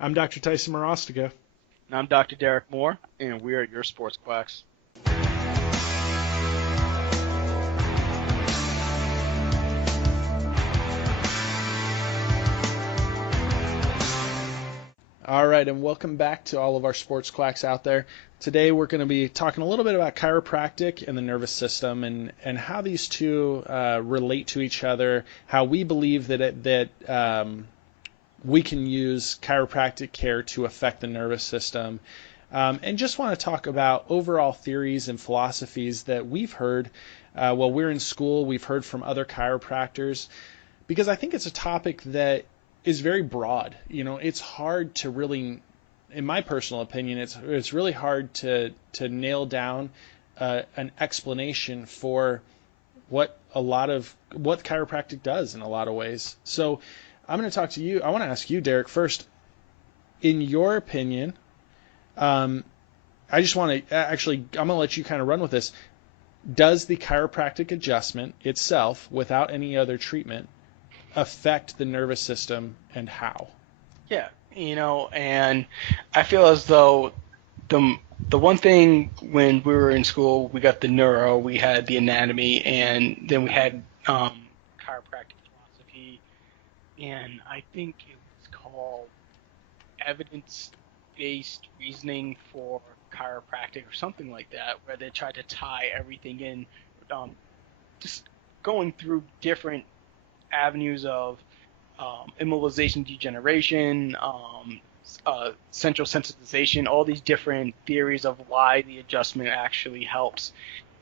I'm Dr. Tyson Marostica. And I'm Dr. Derek Moore, and we are your sports quacks. All right, and welcome back to all of our sports quacks out there. Today we're going to be talking a little bit about chiropractic and the nervous system and how these two relate to each other, how we believe that we can use chiropractic care to affect the nervous system, and just want to talk about overall theories and philosophies that we've heard while we're in school, we've heard from other chiropractors, because I think it's a topic that is very broad. It's hard to really, in my personal opinion, it's really hard to nail down an explanation for what chiropractic does in a lot of ways. So I'm going to talk to you. I want to ask you, Derek, first. In your opinion, I just want to I'm going to let you kind of run with this. Does the chiropractic adjustment itself, without any other treatment, affect the nervous system, and how? Yeah, and I feel as though the one thing when we were in school, we got the neuro, we had the anatomy, and then we had chiropractic philosophy, and I think it was called evidence-based reasoning for chiropractic or something like that, where they tried to tie everything in, just going through different avenues of immobilization, degeneration, central sensitization, all these different theories of why the adjustment actually helps.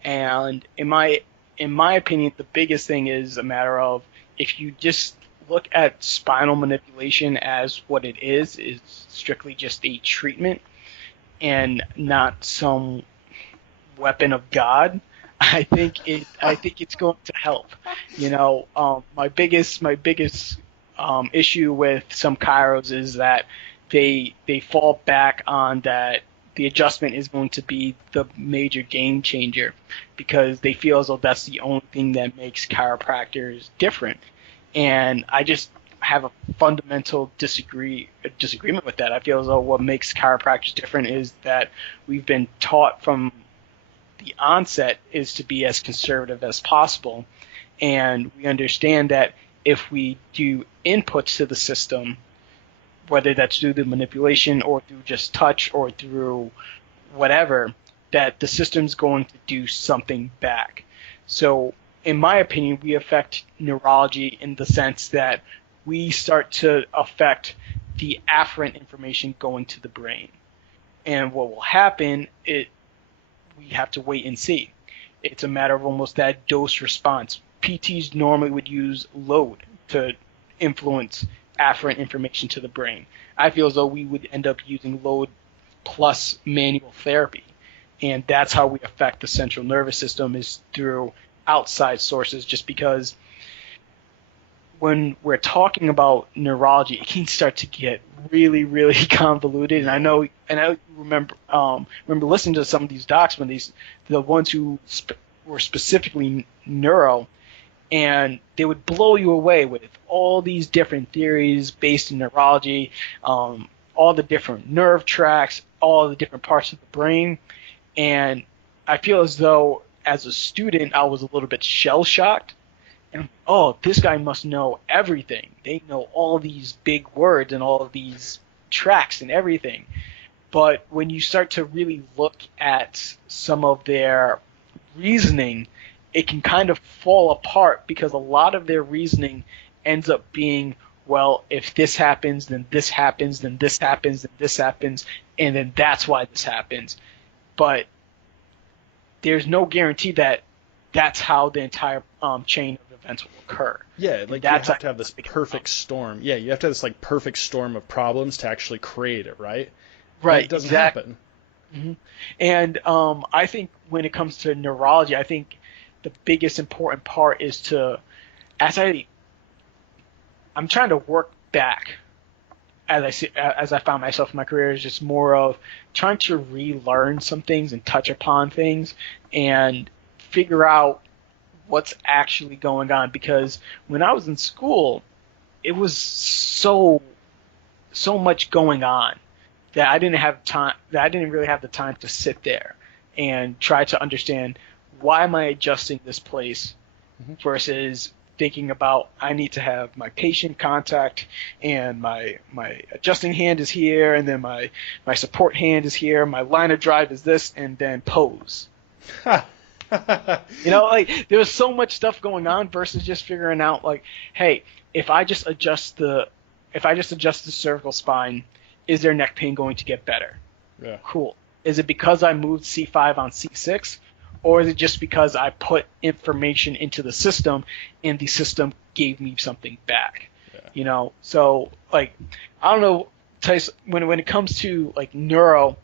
And in my opinion, the biggest thing is a matter of, if you just look at spinal manipulation as what it is strictly just a treatment and not some weapon of God, I think it's going to help. My biggest issue with some chiros is that they fall back on that the adjustment is going to be the major game changer, because they feel as though that's the only thing that makes chiropractors different. And I just have a fundamental disagreement with that. I feel as though what makes chiropractors different is that we've been taught from the onset is to be as conservative as possible. And we understand that if we do inputs to the system, whether that's through the manipulation or through just touch or through whatever, that the system's going to do something back. So in my opinion, we affect neurology in the sense that we start to affect the afferent information going to the brain. And what will happen, we have to wait and see. It's a matter of almost that dose response. PTs normally would use load to influence afferent information to the brain. I feel as though we would end up using load plus manual therapy. And that's how we affect the central nervous system, is through outside sources, just because when we're talking about neurology, it can start to get really, really convoluted. And I remember listening to some of these docs when the ones who were specifically neuro, and they would blow you away with all these different theories based in neurology, all the different nerve tracts, all the different parts of the brain. And I feel as though as a student, I was a little bit shell-shocked. And, this guy must know everything. They know all these big words and all of these tracks and everything. But when you start to really look at some of their reasoning, it can kind of fall apart, because a lot of their reasoning ends up being, well, if this happens, then this happens, then this happens, then this happens, and then that's why this happens. But there's no guarantee that that's how the entire chain of events will occur. Yeah, like you have to have this perfect storm. Yeah, you have to have this perfect storm of problems to actually create it, right? Right, it doesn't exactly. happen. Mm-hmm. And I think when it comes to neurology, I think the biggest important part is to, I'm trying to work back, as I found myself in my career, is just more of trying to relearn some things and touch upon things and figure out what's actually going on. Because when I was in school, it was so so much going on that I didn't have time, that I didn't really have the time to sit there and try to understand, why am I adjusting this place versus thinking about, I need to have my patient contact, and my adjusting hand is here, and then my support hand is here, my line of drive is this, and then pose. Like, there was so much stuff going on versus just figuring out, like, hey, if I just adjust the cervical spine, is their neck pain going to get better? Yeah. Cool. Is it because I moved C5 on C6, or is it just because I put information into the system and the system gave me something back? Yeah. So, like, I don't know, Tyson, when it comes to, like, neuro,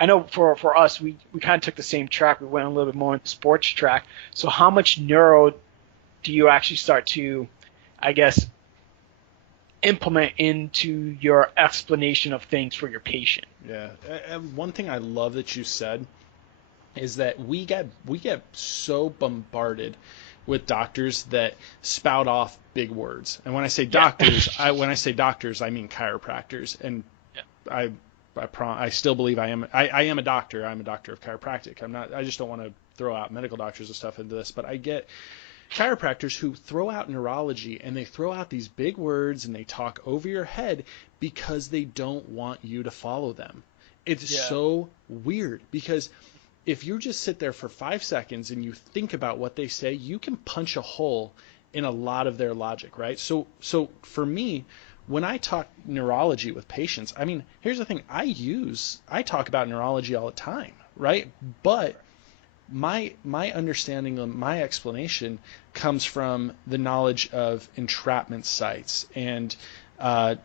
I know for us, we kind of took the same track. We went a little bit more into sports track. So how much neuro do you actually start to, I guess, implement into your explanation of things for your patient? Yeah. One thing I love that you said is that we get so bombarded with doctors that spout off big words. And when I say doctors, I mean chiropractors. And yeah. I still believe I am a doctor. I'm a doctor of chiropractic. I just don't want to throw out medical doctors and stuff into this, but I get chiropractors who throw out neurology, and they throw out these big words, and they talk over your head because they don't want you to follow them. It's so weird, because if you just sit there for 5 seconds and you think about what they say, you can punch a hole in a lot of their logic, right? So for me, when I talk neurology with patients, I mean, here's the thing. I talk about neurology all the time, right? But my understanding of my explanation comes from the knowledge of entrapment sites, and I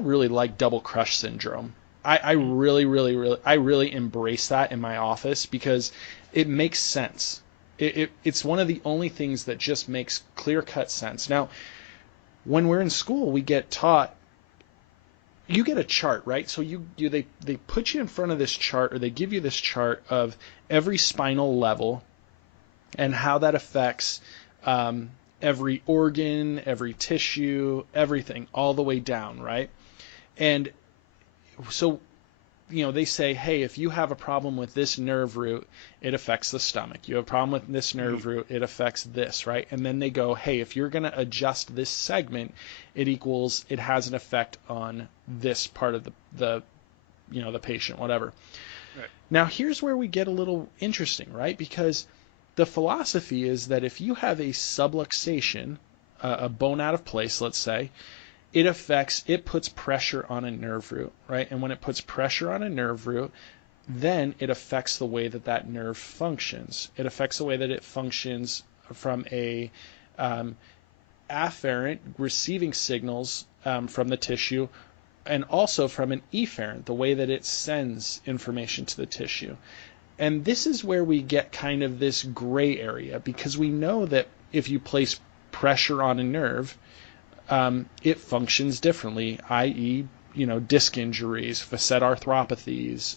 really like double crush syndrome. I really embrace that in my office because it makes sense. It's one of the only things that just makes clear-cut sense. Now, when we're in school, we get taught, you get a chart, right? So they put you in front of this chart, or they give you this chart of every spinal level and how that affects every organ, every tissue, everything, all the way down, right? And so, they say, hey, if you have a problem with this nerve root, it affects the stomach. You have a problem with this nerve root, it affects this, right? And then they go, hey, if you're going to adjust this segment, it has an effect on this part of the patient, whatever. Right. Now, here's where we get a little interesting, right? Because the philosophy is that if you have a subluxation, a bone out of place, let's say, it puts pressure on a nerve root, right? And when it puts pressure on a nerve root, then it affects the way that nerve functions. It affects the way that it functions from a afferent, receiving signals from the tissue, and also from an efferent, the way that it sends information to the tissue. And this is where we get kind of this gray area, because we know that if you place pressure on a nerve, it functions differently, i.e., disc injuries, facet arthropathies,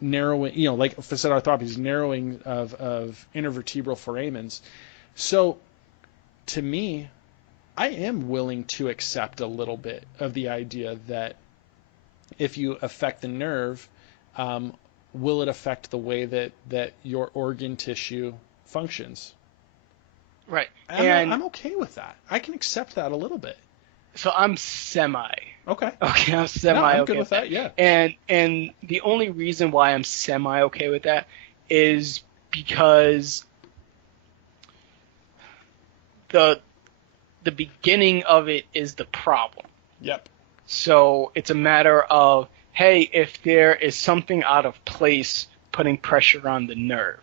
narrowing, like facet arthropathies, narrowing of intervertebral foramens. So, to me, I am willing to accept a little bit of the idea that if you affect the nerve, will it affect the way that your organ tissue functions? Right. And I'm okay with that. I can accept that a little bit. So I'm semi. Okay. Okay, I'm semi. No, I'm okay good with that. Yeah. And the only reason why I'm semi okay with that is because the beginning of it is the problem. Yep. So it's a matter of, hey, if there is something out of place putting pressure on the nerve.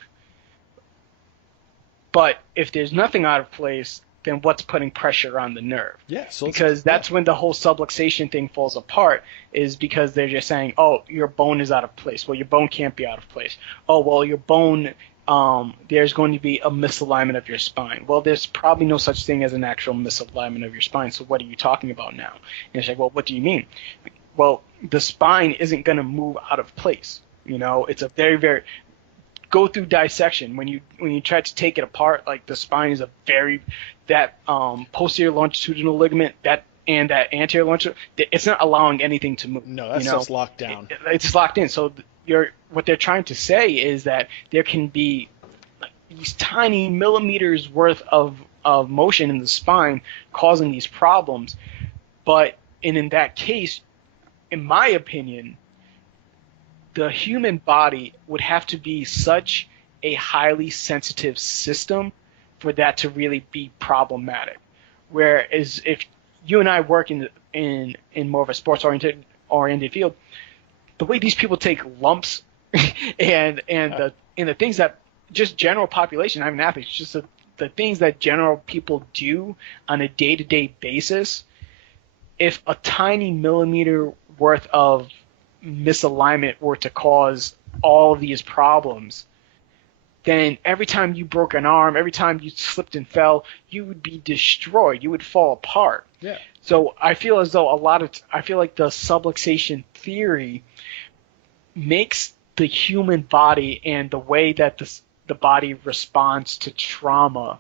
But if there's nothing out of place, then what's putting pressure on the nerve? Yeah. So because that's when the whole subluxation thing falls apart, is because they're just saying, oh, your bone is out of place. Well, your bone can't be out of place. Oh, well, your bone, there's going to be a misalignment of your spine. Well, there's probably no such thing as an actual misalignment of your spine, so what are you talking about now? And it's like, well, what do you mean? Well, the spine isn't going to move out of place. It's a very, very... Go through dissection. When you try to take it apart, like the spine is that posterior longitudinal ligament, that and that anterior longitudinal, it's not allowing anything to move. No, that stuff's locked down. It's locked in. So what they're trying to say is that there can be like these tiny millimeters worth of motion in the spine causing these problems. But in that case, in my opinion, the human body would have to be such a highly sensitive system for that to really be problematic. Whereas if you and I work in more of a sports oriented field, the way these people take lumps and the things that just general population, I'm an athlete, just the things that general people do on a day-to-day basis, if a tiny millimeter worth of misalignment were to cause all of these problems, then every time you broke an arm, every time you slipped and fell, you would be destroyed. You would fall apart. Yeah. So I feel as though I feel like the subluxation theory makes the human body and the way that the body responds to trauma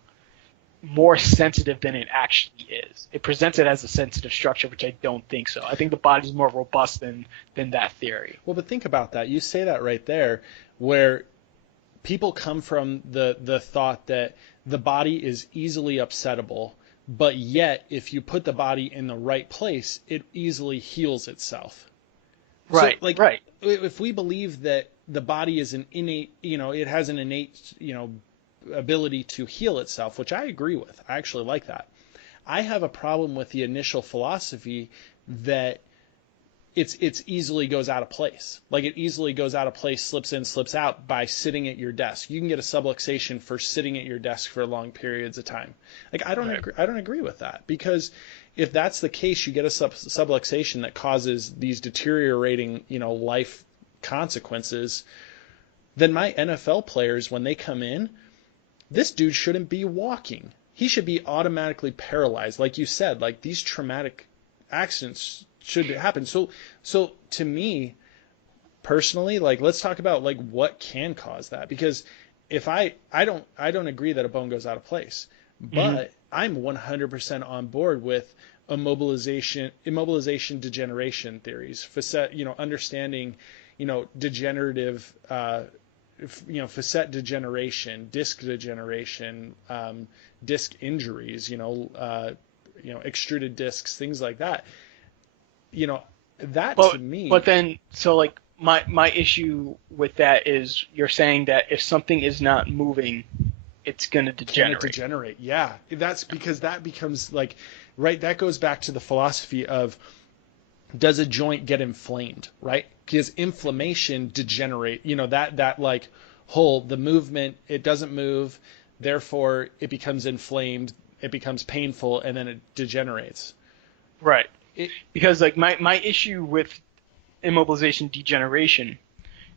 more sensitive than it actually is. It presents it as a sensitive structure, which I don't think so. I think the body's more robust than that theory. Well, but think about that. You say that right there, where people come from the thought that the body is easily upsettable, but yet if you put the body in the right place, it easily heals itself. Right. So, right. If we believe that the body is an innate, it has an innate, ability to heal itself, which I agree with. I actually like that. I have a problem with the initial philosophy that it's easily goes out of place. Like it easily goes out of place, slips in, slips out by sitting at your desk. You can get a subluxation for sitting at your desk for long periods of time. Like I don't agree with that, because if that's the case, you get a subluxation that causes these deteriorating, life consequences. Then my NFL players, when they come in, this dude shouldn't be walking. He should be automatically paralyzed. Like you said, like these traumatic accidents should happen. So to me, personally, like let's talk about like what can cause that. Because if I don't agree that a bone goes out of place, but I'm 100% on board with immobilization degeneration theories, facet, understanding, degenerative, facet degeneration, disc degeneration, disc injuries, extruded discs, things like that. To me. But then, so like my issue with that is you're saying that if something is not moving, it's going to degenerate. Yeah. That's because that becomes like, right. That goes back to the philosophy of, does a joint get inflamed, right? Because inflammation degenerate, that like the movement, it doesn't move, therefore it becomes inflamed, it becomes painful, and then it degenerates. Right. Because like my issue with immobilization degeneration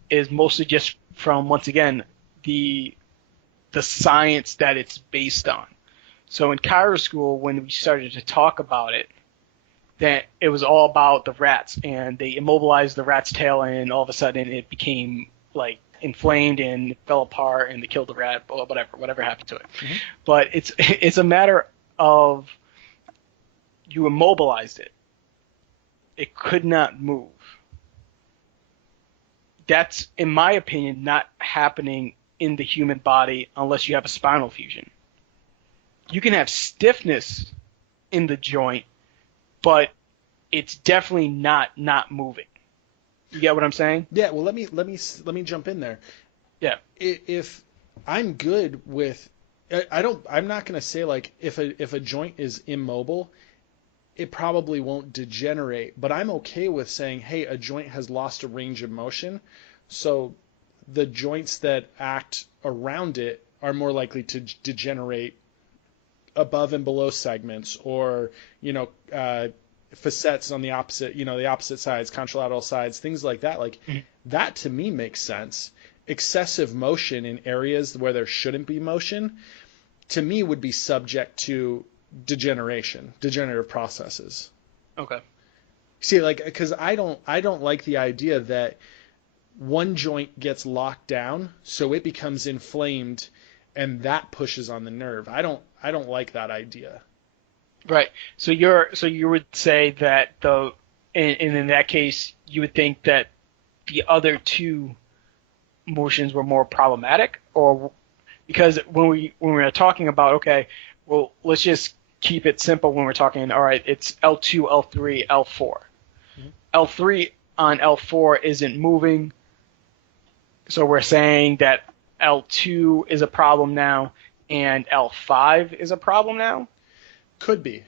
is mostly just from, once again, the science that it's based on. So in chiro school, when we started to talk about it, that it was all about the rats, and they immobilized the rat's tail, and all of a sudden it became like inflamed and fell apart, and they killed the rat, or whatever happened to it. Mm-hmm. But it's a matter of you immobilized it. It could not move. That's, in my opinion, not happening in the human body unless you have a spinal fusion. You can have stiffness in the joint, but it's definitely not moving. You get what I'm saying? Yeah. Well, let me jump in there. Yeah. If I'm good with, I'm not going to say like if a joint is immobile, it probably won't degenerate. But I'm okay with saying, hey, a joint has lost a range of motion, so the joints that act around it are more likely to degenerate above and below segments, or facets on the opposite, the opposite sides, contralateral sides, things like that. Like that to me makes sense. Excessive motion in areas where there shouldn't be motion, to me, would be subject to degenerative processes. Okay. See, like, because I don't like the idea that one joint gets locked down, so it becomes inflamed, and that pushes on the nerve. I don't like that idea. Right. So you would say that and in that case you would think that the other two motions were more problematic, or because when we are talking about, okay, well, let's just keep it simple when we're talking, all right, it's L2, L3, L4. Mhm. L3 on L4 isn't moving, so we're saying that L2 is a problem now and L5 is a problem now. Could be.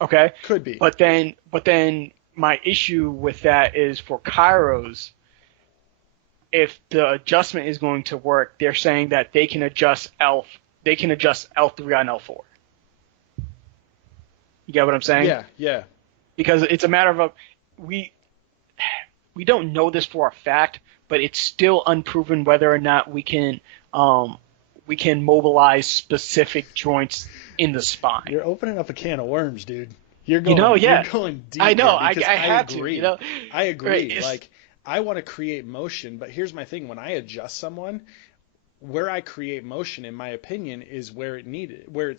Okay. Could be. But then my issue with that is for chiros, if the adjustment is going to work, they're saying that they can adjust L3 on L4. You get what I'm saying? Yeah, yeah. Because it's a matter of we we don't know this for a fact, but it's still unproven whether or not we can mobilize specific joints in the spine. You're opening up a can of worms, dude. You're Yeah. going deep. I know. Here because I had agree. to. I agree. Right, Like, I want to create motion, but here's my thing: when I adjust someone, where I create motion, in my opinion, is where it's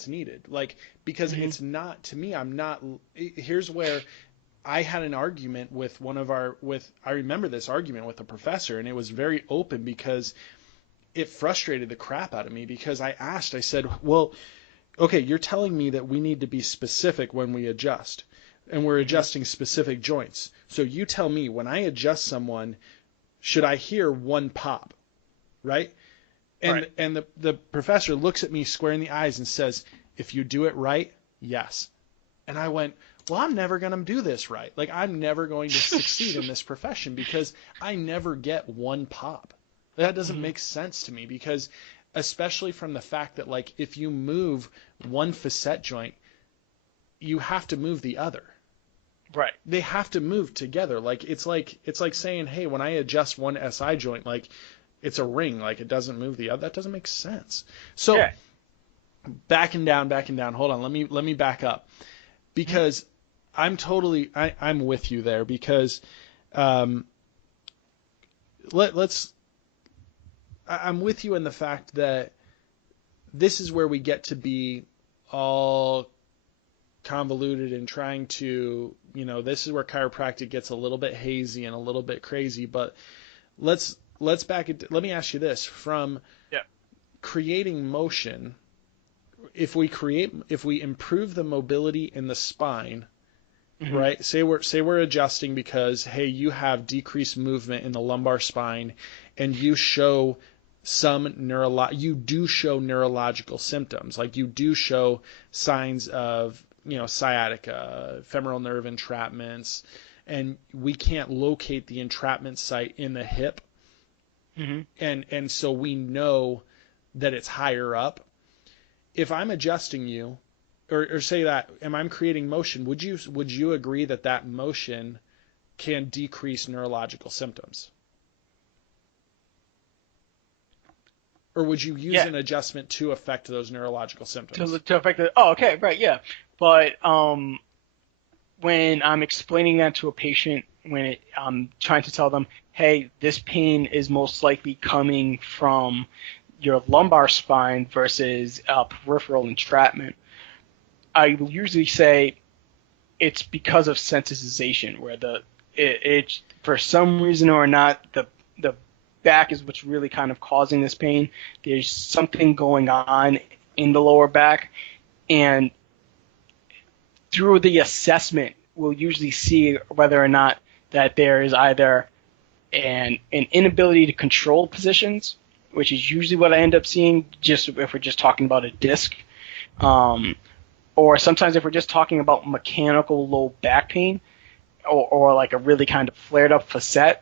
needed. Like, because it's not, to me, I'm not. Here's where I had an argument with I remember this argument with a professor, and it was very open because it frustrated the crap out of me because I said, well, okay, you're telling me that we need to be specific when we adjust, and we're adjusting specific joints. So you tell me, when I adjust someone, should I hear one pop, right? And the professor looks at me square in the eyes and says, if you do it right, yes. And I went, well, I'm never going to do this right. Like, I'm never going to succeed in this profession because I never get one pop. That doesn't make sense to me because, especially from the fact that, like, if you move one facet joint, you have to move the other. Right. They have to move together. It's like saying, hey, when I adjust one SI joint, like, it's a ring, like it doesn't move the other. That doesn't make sense. So Yeah. backing down. Hold on. Let me back up because I'm with you there because I'm with you in the fact that this is where we get to be all convoluted and trying to, this is where chiropractic gets a little bit hazy and a little bit crazy. But let's back it. Let me ask you this: from creating motion, if we improve the mobility in the spine, right? Say we're adjusting because, hey, you have decreased movement in the lumbar spine, and you show you do show neurological symptoms, like you do show signs of sciatica, femoral nerve entrapments, and we can't locate the entrapment site in the hip. And so we know that it's higher up. If I'm adjusting you, or say that, I'm creating motion, would you agree that motion can decrease neurological symptoms? Or would you use an adjustment to affect those neurological symptoms? To affect the, oh, okay, right, yeah. But when I'm explaining that to a patient, I'm trying to tell them, hey, this pain is most likely coming from your lumbar spine versus peripheral entrapment, I will usually say it's because of sensitization, where it for some reason or not, the back is what's really kind of causing this pain. There's something going on in the lower back, and through the assessment, we'll usually see whether or not that there is either an inability to control positions, which is usually what I end up seeing just if we're just talking about a disc, or sometimes if we're just talking about mechanical low back pain, or like a really kind of flared up facet.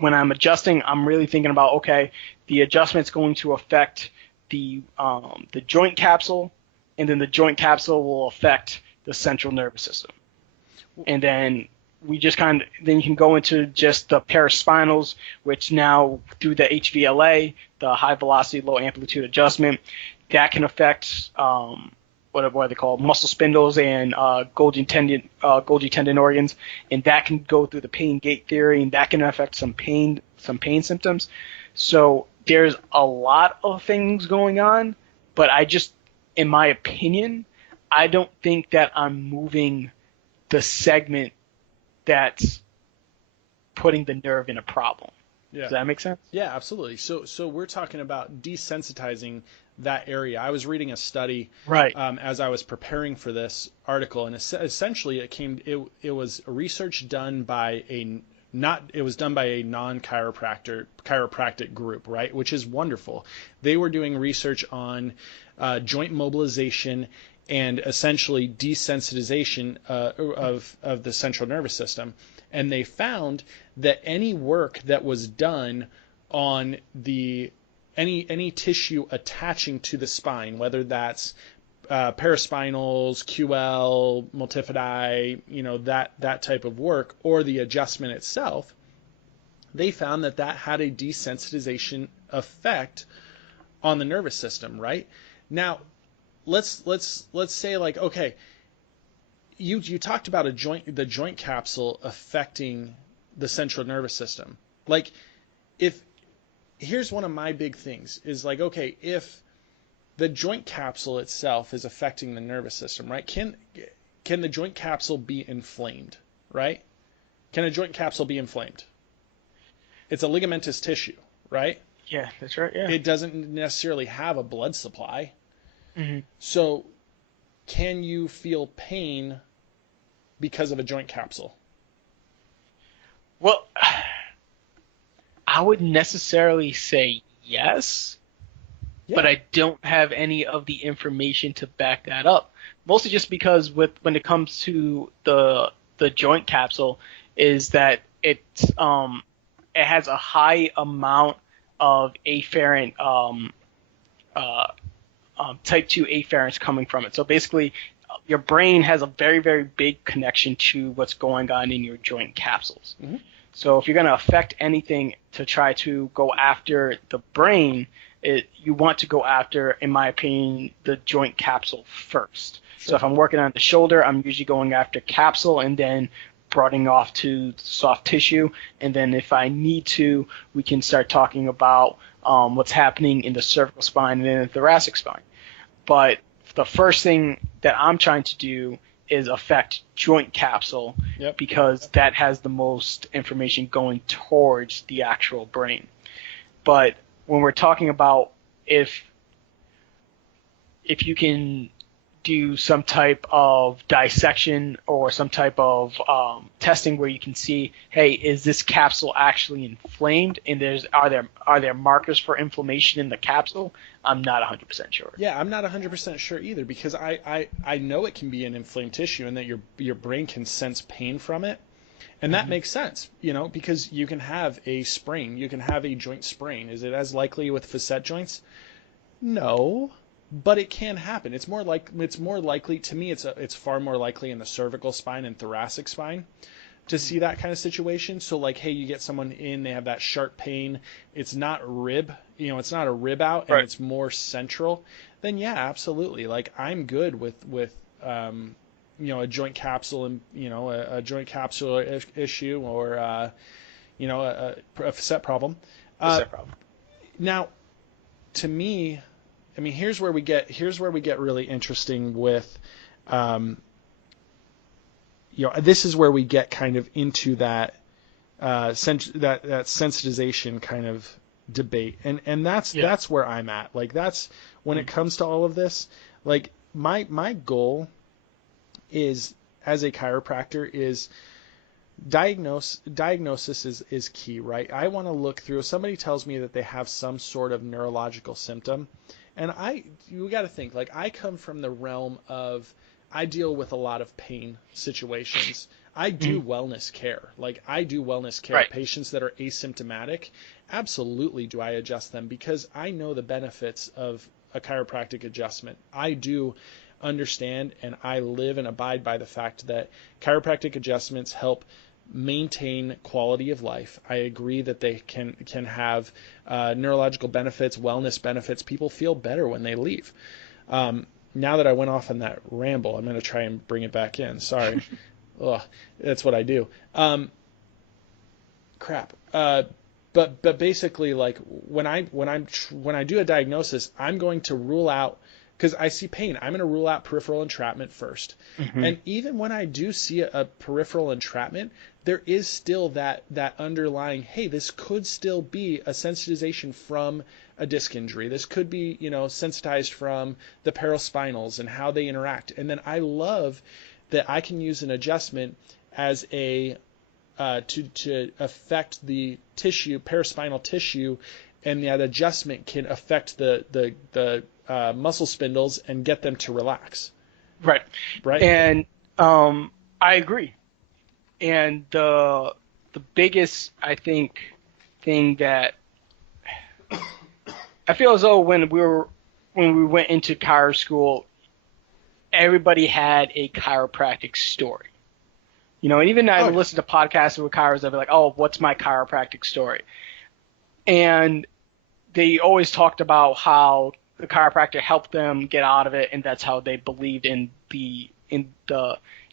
When I'm adjusting, I'm really thinking about, okay, the adjustment's going to affect the joint capsule, and then the joint capsule will affect the central nervous system. And then then you can go into just the paraspinals, which now through the HVLA, the high velocity, low amplitude adjustment, that can affect what are they called, muscle spindles and Golgi tendon organs, and that can go through the pain gate theory, and that can affect some pain symptoms. So there's a lot of things going on, but in my opinion, I don't think that I'm moving the segment that's putting the nerve in a problem. Yeah. Does that make sense? Yeah, absolutely. So we're talking about desensitizing that area. I was reading a study Right. as I was preparing for this article, and essentially it was research done by a not it was done by a chiropractic group, right? Which is wonderful. They were doing research on joint mobilization and essentially desensitization of the central nervous system, and they found that any work that was done on any tissue attaching to the spine, whether that's paraspinals, QL, multifidi, that type of work, or the adjustment itself, they found that had a desensitization effect on the nervous system, right? Now, let's say, like, okay, you talked about the joint capsule affecting the central nervous system. Like, if here's one of my big things is, like, okay, if the joint capsule itself is affecting the nervous system, right? Can the joint capsule be inflamed, right? Can a joint capsule be inflamed? It's a ligamentous tissue, right? Yeah, that's right. Yeah. It doesn't necessarily have a blood supply. Mm-hmm. So can you feel pain because of a joint capsule? Well, I would necessarily say yes, Yeah. but I don't have any of the information to back that up. Mostly just because when it comes to the joint capsule, is that it has a high amount of afferent type 2 afferents coming from it. So basically, your brain has a very, very big connection to what's going on in your joint capsules. Mm-hmm. So if you're going to affect anything to try to go after the brain, you want to go after, in my opinion, the joint capsule first. Sure. So if I'm working on the shoulder, I'm usually going after capsule and then broadening off to soft tissue. And then if I need to, we can start talking about what's happening in the cervical spine and in the thoracic spine. But the first thing that I'm trying to do is affect joint capsule. Yep. Because that has the most information going towards the actual brain. But when we're talking about if you can do some type of dissection or some type of testing where you can see, hey, is this capsule actually inflamed? And are there markers for inflammation in the capsule? I'm not 100% sure. Yeah, I'm not 100% sure either, because I know it can be an inflamed tissue and that your brain can sense pain from it. And that makes sense, because you can have a sprain, you can have a joint sprain. Is it as likely with facet joints? No, but it can happen. It's more likely to me. It's far more likely in the cervical spine and thoracic spine to see that kind of situation. So, like, hey, you get someone in, they have that sharp pain. It's not rib, it's not a rib out, and it's more central. Then yeah, absolutely. Like, I'm good with a joint capsule and a joint capsule issue, or a facet problem. Now, to me, I mean, here's where we get really interesting with, this is where we get kind of into that that sensitization kind of debate, and that's where I'm at. Like, that's when it comes to all of this. Like, my goal is, as a chiropractor, is diagnosis is key, right? I want to look through, if somebody tells me that they have some sort of neurological symptom, and you got to think, like, I come from the realm of, I deal with a lot of pain situations. I do wellness care. Like, I do wellness care. Right. Patients that are asymptomatic, absolutely do I adjust them, because I know the benefits of a chiropractic adjustment. I do understand, and I live and abide by the fact that chiropractic adjustments help maintain quality of life. I agree that they can have neurological benefits, wellness benefits. People feel better when they leave. Now that I went off on that ramble, I'm going to try and bring it back in. Sorry. Ugh, that's what I do. Crap. But basically, like, when I do a diagnosis, I'm going to rule out because I see pain. I'm going to rule out peripheral entrapment first. Mm-hmm. And even when I do see a peripheral entrapment, there is still that underlying, hey, this could still be a sensitization from a disc injury. This could be, sensitized from the paraspinals and how they interact. And then I love that I can use an adjustment as a to affect the tissue, paraspinal tissue, and that adjustment can affect the muscle spindles and get them to relax. Right. Right. And I agree. And the biggest, I think, thing that I feel as though when we went into chiro school, everybody had a chiropractic story. And even I would listen to podcasts with chiros, I'd be like, oh, what's my chiropractic story? And they always talked about how the chiropractor helped them get out of it, and that's how they believed in the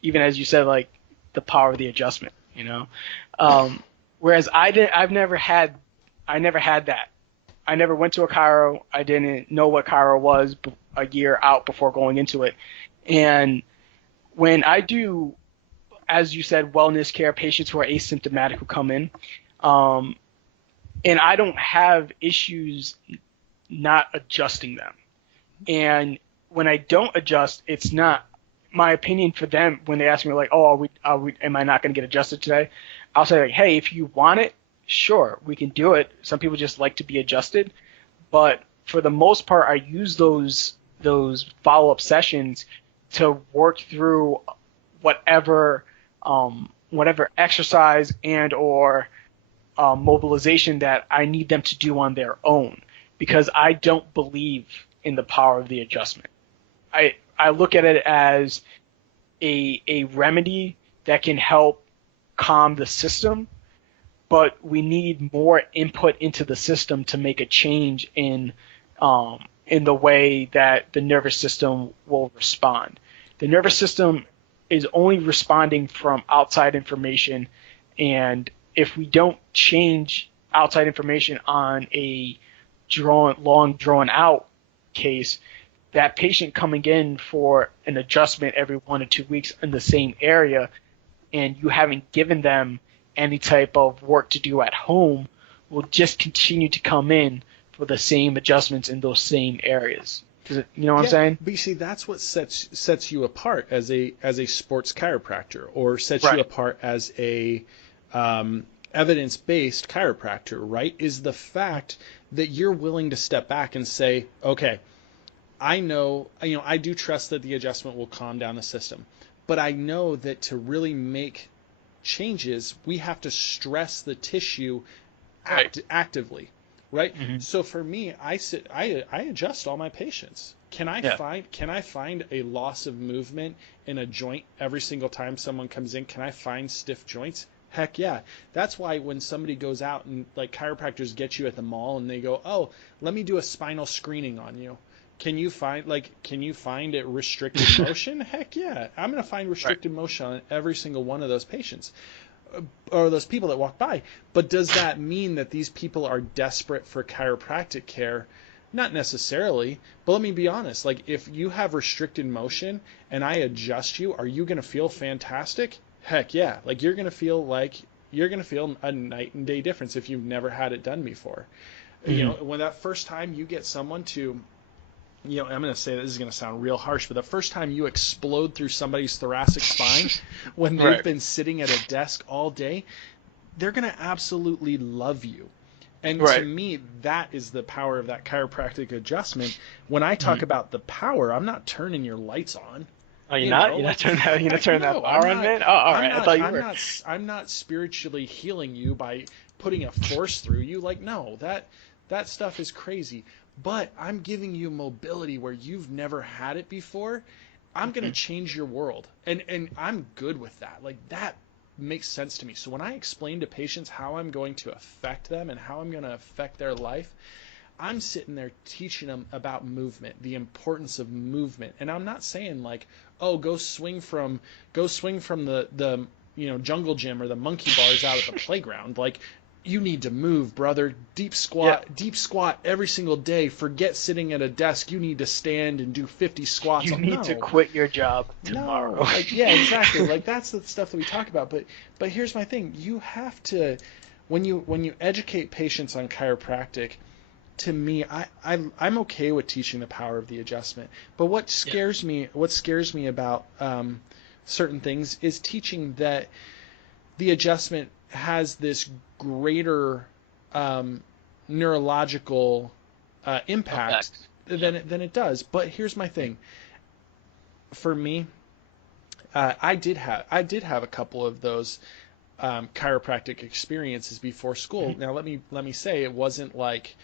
even as you said, like the power of the adjustment, whereas I never had that. I never went to a chiro. I didn't know what chiro was a year out before going into it. And when I do, as you said, wellness care, patients who are asymptomatic who come in, and I don't have issues not adjusting them. And when I don't adjust, it's not my opinion for them when they ask me like, oh, am I not going to get adjusted today? I'll say like, hey, if you want it, sure, we can do it. Some people just like to be adjusted. But for the most part, I use those follow-up sessions to work through whatever exercise and or mobilization that I need them to do on their own, because I don't believe in the power of the adjustment. I look at it as a remedy that can help calm the system, but we need more input into the system to make a change in the way that the nervous system will respond. The nervous system is only responding from outside information, and if we don't change outside information on a long drawn out case, that patient coming in for an adjustment every 1 or 2 weeks in the same area, and you haven't given them any type of work to do at home, will just continue to come in for the same adjustments in those same areas. You know what I'm saying? But you see, that's what sets you apart as a sports chiropractor, or sets you apart as a evidence-based chiropractor, right? Is the fact that you're willing to step back and say, okay, I know, I do trust that the adjustment will calm down the system, but I know that to really make changes, we have to stress the tissue actively, right? Mm-hmm. So for me, I adjust all my patients. Can I find a loss of movement in a joint every single time someone comes in? Can I find stiff joints? Heck yeah. That's why when somebody goes out and like chiropractors get you at the mall and they go, oh, let me do a spinal screening on you. Can you find it restricted motion? Heck yeah. I'm going to find restricted motion on every single one of those patients or those people that walk by. But does that mean that these people are desperate for chiropractic care? Not necessarily. But let me be honest. Like if you have restricted motion and I adjust you, are you going to feel fantastic? Heck yeah. Like you're going to feel a night and day difference if you've never had it done before. Mm-hmm. When that first time you get someone to, I'm going to say this is going to sound real harsh, but the first time you explode through somebody's thoracic spine when they've been sitting at a desk all day, they're going to absolutely love you. And to me, that is the power of that chiropractic adjustment. When I talk about the power, I'm not turning your lights on. Oh, you're not turning that power on, man? Oh, all right. I thought you were. I'm not spiritually healing you by putting a force through you. Like, no, that stuff is crazy. But I'm giving you mobility where you've never had it before. I'm going to change your world. And I'm good with that. Like, that makes sense to me. So when I explain to patients how I'm going to affect them and how I'm going to affect their life, I'm sitting there teaching them about movement, the importance of movement. And I'm not saying like, oh, go swing from the jungle gym or the monkey bars out at the playground. Like, you need to move, brother. Deep squat every single day. Forget sitting at a desk. You need to stand and do 50 squats. You need to quit your job tomorrow. No, like, yeah, exactly. Like, that's the stuff that we talk about. But here's my thing. You have to, when you educate patients on chiropractic, to me, I'm okay with teaching the power of the adjustment. But what scares me about certain things is teaching that the adjustment has this greater neurological impact than it does. But here's my thing. For me, I did have a couple of those chiropractic experiences before school. Mm-hmm. Now let me say it wasn't like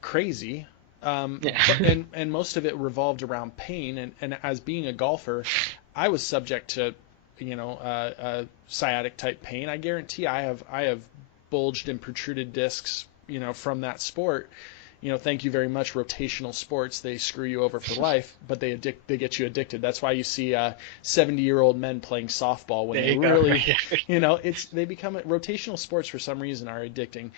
crazy. And most of it revolved around pain. And as being a golfer, I was subject to sciatic type pain. I guarantee I have bulged and protruded discs, from that sport. Thank you very much, rotational sports. They screw you over for life, but they get you addicted. That's why you see 70-year-old men playing softball when they really, they become rotational sports for some reason are addicting.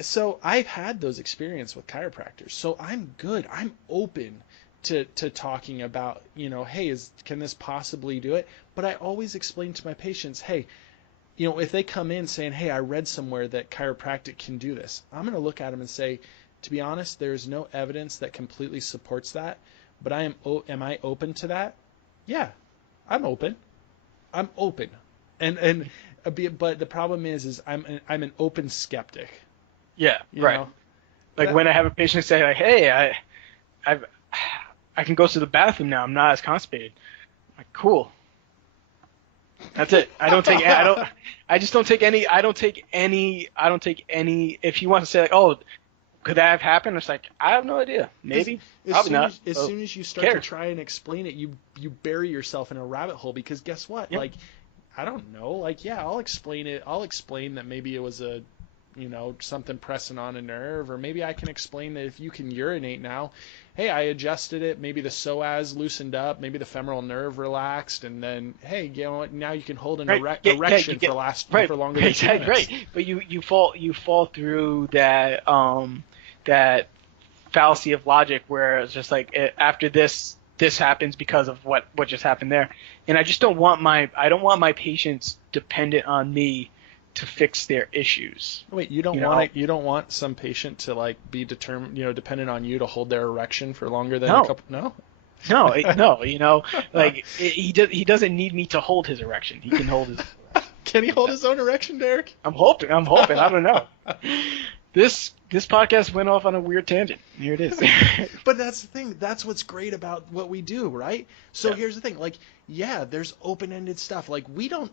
So I've had those experiences with chiropractors. So I'm good. I'm open to talking about, hey, can this possibly do it? But I always explain to my patients, hey, if they come in saying, hey, I read somewhere that chiropractic can do this, I'm going to look at them and say, to be honest, there's no evidence that completely supports that, but am I open to that? Yeah, I'm open. And but the problem is I'm an open skeptic. Yeah, right. When I have a patient say like, hey, I can go to the bathroom now. I'm not as constipated. I'm like, cool. That's it. I don't take any. If you want to say like, oh, could that have happened? It's like, I have no idea. Maybe. Probably not. As soon as you start to try and explain it, you bury yourself in a rabbit hole, because guess what? Yep. Like, I don't know. Like, yeah, I'll explain it. I'll explain that maybe it was something pressing on a nerve, or maybe I can explain that if you can urinate now, hey, I adjusted it, maybe the psoas loosened up, maybe the femoral nerve relaxed, and then, hey, what, now you can hold an erection for longer than 2 minutes. Right. But you fall through that that fallacy of logic where it's just like, after this happens because of what just happened there, and I just don't want my patients dependent on me to fix their issues. Wait, you don't want some patient to like be determined, dependent on you to hold their erection for longer than a couple? No, like he doesn't need me to hold his erection. He can hold his. Can he hold his own erection, Derek? I'm hoping. I don't know. This podcast went off on a weird tangent. Here it is. But that's the thing. That's what's great about what we do, right? So here's the thing. Like, yeah, there's open-ended stuff. Like,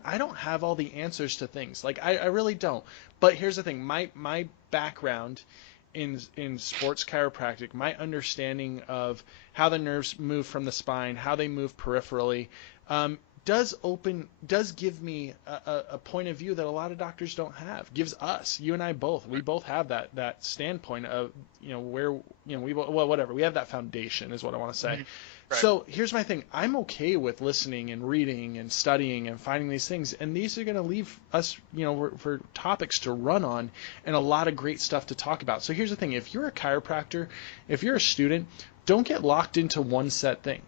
I don't have all the answers to things. Like, I really don't. But here's the thing. My background in sports chiropractic, my understanding of how the nerves move from the spine, how they move peripherally, does give me a point of view that a lot of doctors don't have. Gives us, you and I both, we both have that standpoint of where we have that foundation is what I want to say. Mm-hmm. Right. So here's my thing. I'm okay with listening and reading and studying and finding these things, and these are going to leave us for topics to run on and a lot of great stuff to talk about. So here's the thing. If you're a chiropractor, if you're a student, don't get locked into one set thing.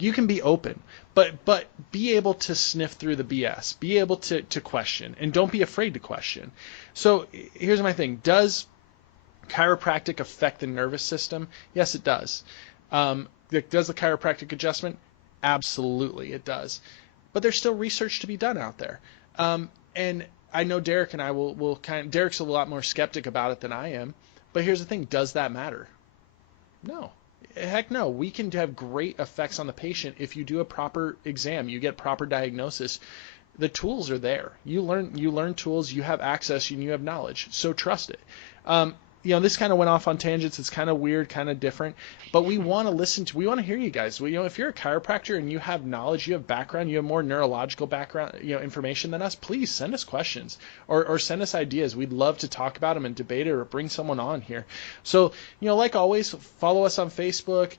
You can be open, but be able to sniff through the BS. Be able to question, and don't be afraid to question. So here's my thing. Does chiropractic affect the nervous system? Yes, it does. Does the chiropractic adjustment? Absolutely, it does. But there's still research to be done out there. And I know Derek and I will Derek's a lot more skeptic about it than I am. But here's the thing. Does that matter? No. Heck no. We can have great effects on the patient if you do a proper exam. You get proper diagnosis. The tools are there. You learn tools. You have access and you have knowledge. So trust it. This kind of went off on tangents. It's kind of weird, kind of different, but we want to we want to hear you guys. If you're a chiropractor and you have knowledge, you have background, you have more neurological background, information than us, please send us questions or send us ideas. We'd love to talk about them and debate it or bring someone on here. So, like always, follow us on Facebook,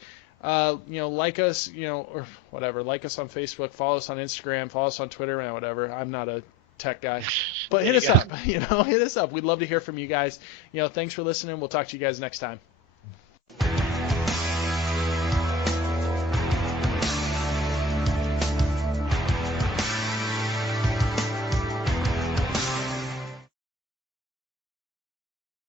like us, or whatever, like us on Facebook, follow us on Instagram, follow us on Twitter and whatever. I'm not a tech guy. But There hit you us go. up, hit us up. We'd love to hear from you guys. Thanks for listening. We'll talk to you guys next time.